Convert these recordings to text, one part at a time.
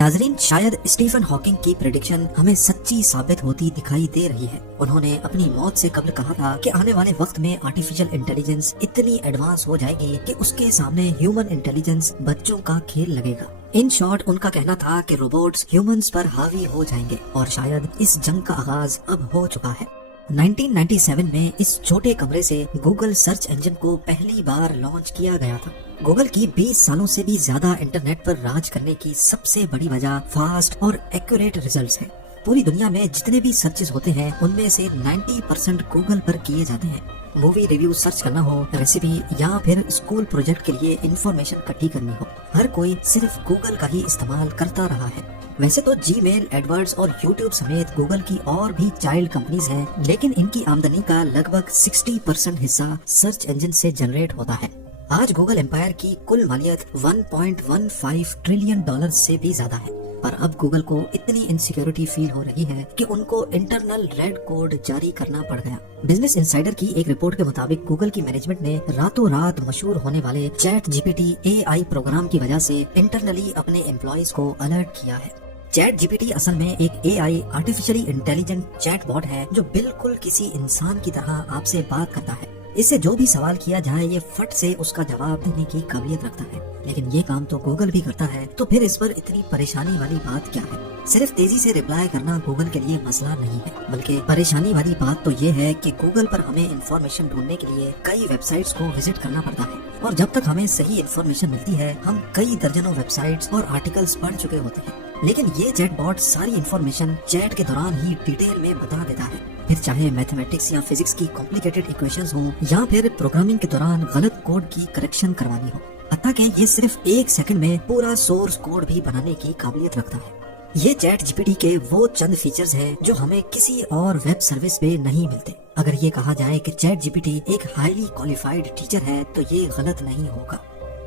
नाजरीन, शायद Stephen Hawking की प्रेडिक्शन हमें सच्ची साबित होती दिखाई दे रही है। उन्होंने अपनी मौत से कबल कहा था कि आने वाले वक्त में आर्टिफिशियल इंटेलिजेंस इतनी एडवांस हो जाएगी कि उसके सामने ह्यूमन इंटेलिजेंस बच्चों का खेल लगेगा। इन शॉर्ट उनका कहना था कि रोबोट्स ह्यूमंस पर हावी हो जाएंगे और शायद इस जंग का आगाज अब हो चुका है। 1997 में इस छोटे कमरे से गूगल सर्च इंजन को पहली बार लॉन्च किया गया था। गूगल की 20 सालों से भी ज्यादा इंटरनेट पर राज करने की सबसे बड़ी वजह फास्ट और एक्यूरेट रिजल्ट्स है। पूरी दुनिया में जितने भी सर्चेस होते हैं उनमें से 90% गूगल पर किए जाते हैं। मूवी रिव्यू सर्च करना हो, रेसिपी या फिर स्कूल प्रोजेक्ट के लिए इंफॉर्मेशन इकट्ठी करनी हो, हर कोई सिर्फ गूगल का ही इस्तेमाल करता रहा है। वैसे तो जीमेल, एडवर्ड्स और यूट्यूब समेत गूगल की और भी चाइल्ड कंपनीज हैं, लेकिन इनकी आमदनी का लगभग 60% हिस्सा सर्च इंजन से जनरेट होता है। आज गूगल एम्पायर की कुल मालियत $1.15 ट्रिलियन से भी ज्यादा है, पर अब गूगल को इतनी इनसिक्योरिटी फील हो रही है कि उनको इंटरनल रेड कोड जारी करना पड़ गया। बिजनेस इनसाइडर की एक रिपोर्ट के मुताबिक गूगल की मैनेजमेंट ने रातों रात मशहूर होने वाले चैट जीपीटी AI प्रोग्राम की वजह से इंटरनली अपने एम्प्लॉयज को अलर्ट किया है। चैट जीपीटी असल में एक AI artificially intelligent chat bot है जो बिल्कुल किसी इंसान की तरह आपसे बात करता है। इससे जो भी सवाल किया जाए ये फट से उसका जवाब देने की काबिलियत रखता है। लेकिन ये काम तो गूगल भी करता है, तो फिर इस पर इतनी परेशानी वाली बात क्या है? सिर्फ तेजी से रिप्लाई करना गूगल के लिए मसला नहीं है, बल्कि परेशानी वाली बात तो ये है कि गूगल पर हमें इंफॉर्मेशन ढूंढने के लिए कई वेबसाइट्स को विजिट करना पड़ता है, और जब तक हमें सही इंफॉर्मेशन मिलती है हम कई दर्जनों वेबसाइट्स और आर्टिकल्स पढ़ चुके होते हैं। लेकिन ये चैट बॉट सारी इंफॉर्मेशन चैट के दौरान ही डिटेल में बता देता है, फिर चाहे मैथमेटिक्स या फिजिक्स की कॉम्प्लिकेटेड इक्वेशंस हो या फिर प्रोग्रामिंग के दौरान गलत कोड की करेक्शन करवानी हो। हत्ता कि ये सिर्फ 1 सेकंड में पूरा सोर्स कोड भी बनाने की काबिलियत रखता है। ये चैट जीपीटी के वो चंद फीचर्स हैं जो हमें किसी और वेब सर्विस पे नहीं मिलते। अगर ये कहा जाए कि चैट जीपीटी एक हाईली क्वालिफाइड टीचर है तो ये गलत नहीं होगा।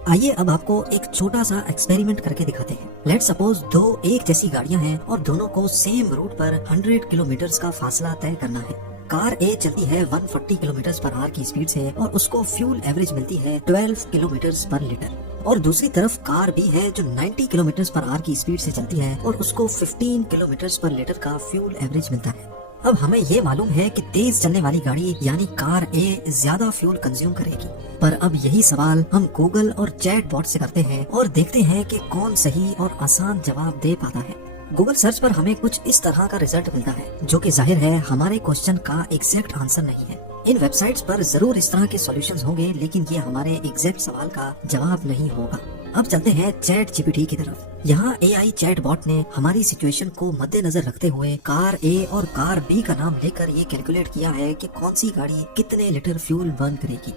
आइए अब आपको एक छोटा सा एक्सपेरिमेंट करके दिखाते हैं। लेट्स सपोज दो एक जैसी गाड़ियां हैं और दोनों को सेम रूट पर 100 किलोमीटर का फासला तय करना है। कार A चलती है 140 किलोमीटर पर आवर की स्पीड से और उसको फ्यूल एवरेज मिलती है 12 किलोमीटर पर लीटर, और दूसरी तरफ कार B है जो 90 किलोमीटर पर आवर की स्पीड से चलती है और उसको 15 किलोमीटर पर लीटर का फ्यूल एवरेज मिलता है। अब हमें ये मालूम है कि तेज चलने वाली गाड़ी यानी कार A ज्यादा फ्यूल कंज्यूम करेगी, पर अब यही सवाल हम गूगल और चैट बॉट से करते हैं और देखते हैं कि कौन सही और आसान जवाब दे पाता है। गूगल सर्च पर हमें कुछ इस तरह का रिजल्ट मिलता है जो कि जाहिर है हमारे क्वेश्चन का एग्जैक्ट आंसर नहीं है। इन वेबसाइट्स पर जरूर इस तरह के सॉल्यूशंस होंगे, लेकिन ये हमारे एग्जैक्ट सवाल का जवाब नहीं होगा। अब चलते हैं चैट जीपीटी की तरफ। यहाँ AI चैट बॉट ने हमारी सिचुएशन को मद्देनजर रखते हुए कार A और कार B का नाम लेकर ये कैलकुलेट किया है कि कौन सी गाड़ी कितने लीटर फ्यूल बर्न करेगी।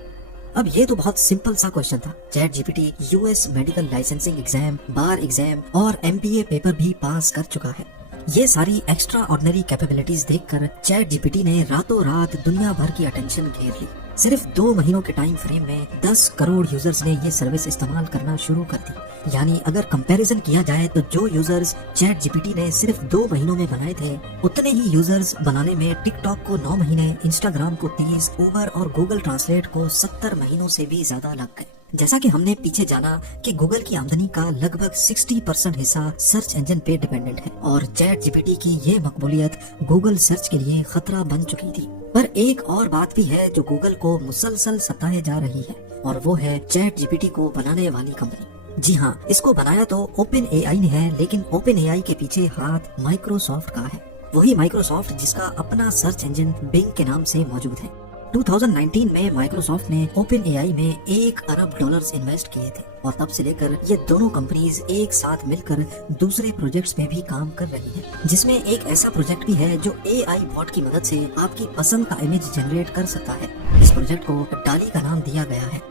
अब ये तो बहुत सिंपल सा क्वेश्चन था। ChatGPT US medical licensing exam, bar exam और MBA पेपर भी पास कर चुका है। ये सारी एक्स्ट्रा ऑर्डिनरी कैपेबिलिटीज देखकर चैट जीपीटी ने रातों रात दुनिया भर की अटेंशन घेर ली। सिर्फ 2 महीनों के टाइम फ्रेम में 10 करोड़ यूजर्स ने ये सर्विस इस्तेमाल करना शुरू कर दी। यानी अगर कंपैरिजन किया जाए तो जो यूजर्स चैट जीपीटी ने सिर्फ 2 महीनों में बनाए थे, उतने ही यूजर्स बनाने में टिकटॉक को 9 महीने, इंस्टाग्राम को 30, उबर और गूगल ट्रांसलेट को 70 महीनों से भी ज्यादा लग गए। जैसा कि हमने पीछे जाना कि गूगल की आमदनी का लगभग 60% हिस्सा सर्च इंजन पे डिपेंडेंट है, और चैट जीपीटी की ये मकबूलियत गूगल सर्च के लिए खतरा बन चुकी थी। पर एक और बात भी है जो गूगल को मुसलसल सताए जा रही है, और वो है चैट जीपीटी को बनाने वाली कंपनी। जी हाँ, इसको बनाया तो ओपन AI ने है, लेकिन ओपन AI के पीछे हाथ माइक्रोसॉफ्ट का है। वही माइक्रोसॉफ्ट जिसका अपना सर्च इंजन बिंग के नाम से मौजूद है। 2019 में माइक्रोसॉफ्ट ने ओपन AI में $1 अरब इन्वेस्ट किए थे, और तब से लेकर ये दोनों कंपनीज एक साथ मिलकर दूसरे प्रोजेक्ट्स में भी काम कर रही हैं, जिसमें एक ऐसा प्रोजेक्ट भी है जो AI बॉट की मदद से आपकी पसंद का इमेज जनरेट कर सकता है। इस प्रोजेक्ट को डाली का नाम दिया गया है।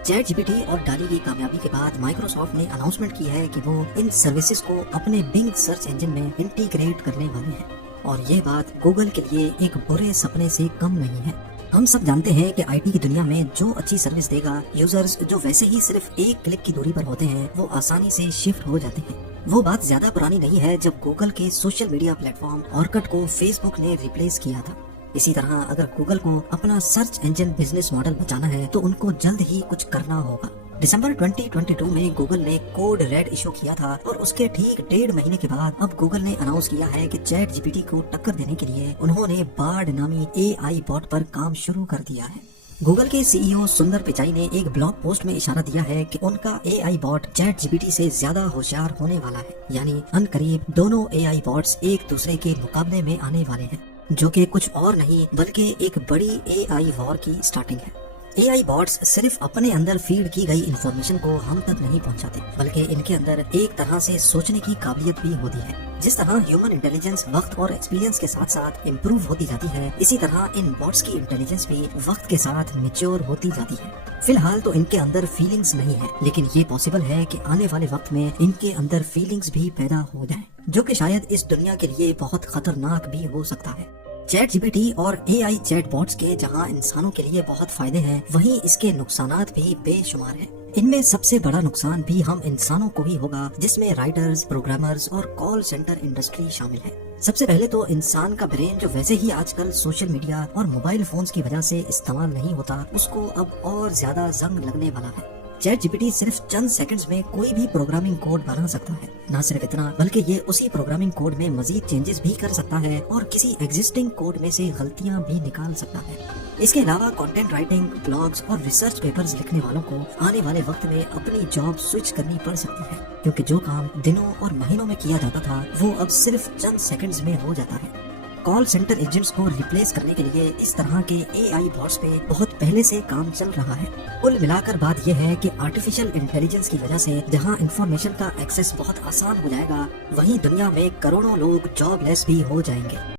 चैट जीपीटी और डाली की कामयाबी के बाद माइक्रोसॉफ्ट ने अनाउंसमेंट की है कि वो इन सर्विसेज को अपने बिंग सर्च इंजन में इंटीग्रेट करने वाले हैं, और ये बात गूगल के लिए एक बुरे सपने से कम नहीं है। हम सब जानते हैं कि IT की दुनिया में जो अच्छी सर्विस देगा, यूजर्स जो वैसे ही सिर्फ 1 क्लिक की दूरी पर होते हैं वो आसानी से शिफ्ट हो जाते हैं। वो बात ज्यादा पुरानी नहीं है जब गूगल के सोशल मीडिया प्लेटफॉर्म ऑर्कुट को फेसबुक ने रिप्लेस किया था। इसी तरह अगर गूगल को अपना सर्च इंजन बिजनेस मॉडल बचाना है तो उनको जल्द ही कुछ करना होगा। दिसंबर 2022 में गूगल ने कोड रेड इशू किया था और उसके ठीक 1.5 महीने के बाद अब गूगल ने अनाउंस किया है कि चैट जीपीटी को टक्कर देने के लिए उन्होंने बार्ड नामी AI बॉट पर काम शुरू कर दिया है। गूगल के CEO सुंदर पिचाई ने एक ब्लॉग पोस्ट में इशारा दिया है कि उनका AI बॉट चैट जीपीटी से ज्यादा होशियार होने वाला है, यानी अनकरीब दोनों AI बॉट्स एक दूसरे के मुकाबले में आने वाले हैं, जो कि कुछ और नहीं बल्कि एक बड़ी AI वॉर की स्टार्टिंग है। AI बॉट्स सिर्फ अपने अंदर फीड की गई इंफॉर्मेशन को हम तक नहीं पहुंचाते, बल्कि इनके अंदर एक तरह से सोचने की काबिलियत भी होती है। जिस तरह ह्यूमन इंटेलिजेंस वक्त और एक्सपीरियंस के साथ साथ इम्प्रूव होती जाती है, इसी तरह इन बॉट्स की इंटेलिजेंस भी वक्त के साथ मैच्योर होती जाती है। फिलहाल तो इनके अंदर फीलिंग्स नहीं है, लेकिन ये पॉसिबल है कि आने वाले वक्त में इनके अंदर फीलिंग्स भी पैदा हो जाए, जो कि शायद इस दुनिया के लिए बहुत खतरनाक भी हो सकता है। चैट जीपीटी और AI चैट बॉट्स के जहां इंसानों के लिए बहुत फायदे हैं, वहीं इसके नुकसानात भी बेशुमार हैं। इनमें सबसे बड़ा नुकसान भी हम इंसानों को ही होगा, जिसमें राइटर्स, प्रोग्रामर्स और कॉल सेंटर इंडस्ट्री शामिल है। सबसे पहले तो इंसान का ब्रेन, जो वैसे ही आजकल सोशल मीडिया और मोबाइल फोन्स की वजह से इस्तेमाल नहीं होता, उसको अब और ज्यादा जंग लगने वाला है। चैट जीपीटी सिर्फ चंद सेकंड्स में कोई भी प्रोग्रामिंग कोड बना सकता है। न सिर्फ इतना, बल्कि ये उसी प्रोग्रामिंग कोड में मजीद चेंजेस भी कर सकता है और किसी एग्जिस्टिंग कोड में से गलतियां भी निकाल सकता है। इसके अलावा कंटेंट राइटिंग, ब्लॉग्स और रिसर्च पेपर्स लिखने वालों को आने वाले वक्त में अपनी जॉब स्विच करनी पड़ सकती है, क्योंकि जो काम दिनों और महीनों में किया जाता था, वो अब सिर्फ चंद सेकंड्स में हो जाता है। कॉल सेंटर एजेंट्स को रिप्लेस करने के लिए इस तरह के AI बॉट्स पे बहुत पहले से काम चल रहा है। कुल मिलाकर बात यह है कि आर्टिफिशियल इंटेलिजेंस की वजह से जहां इंफॉर्मेशन का एक्सेस बहुत आसान हो जाएगा, वहीं दुनिया में करोड़ों लोग जॉबलेस भी हो जाएंगे।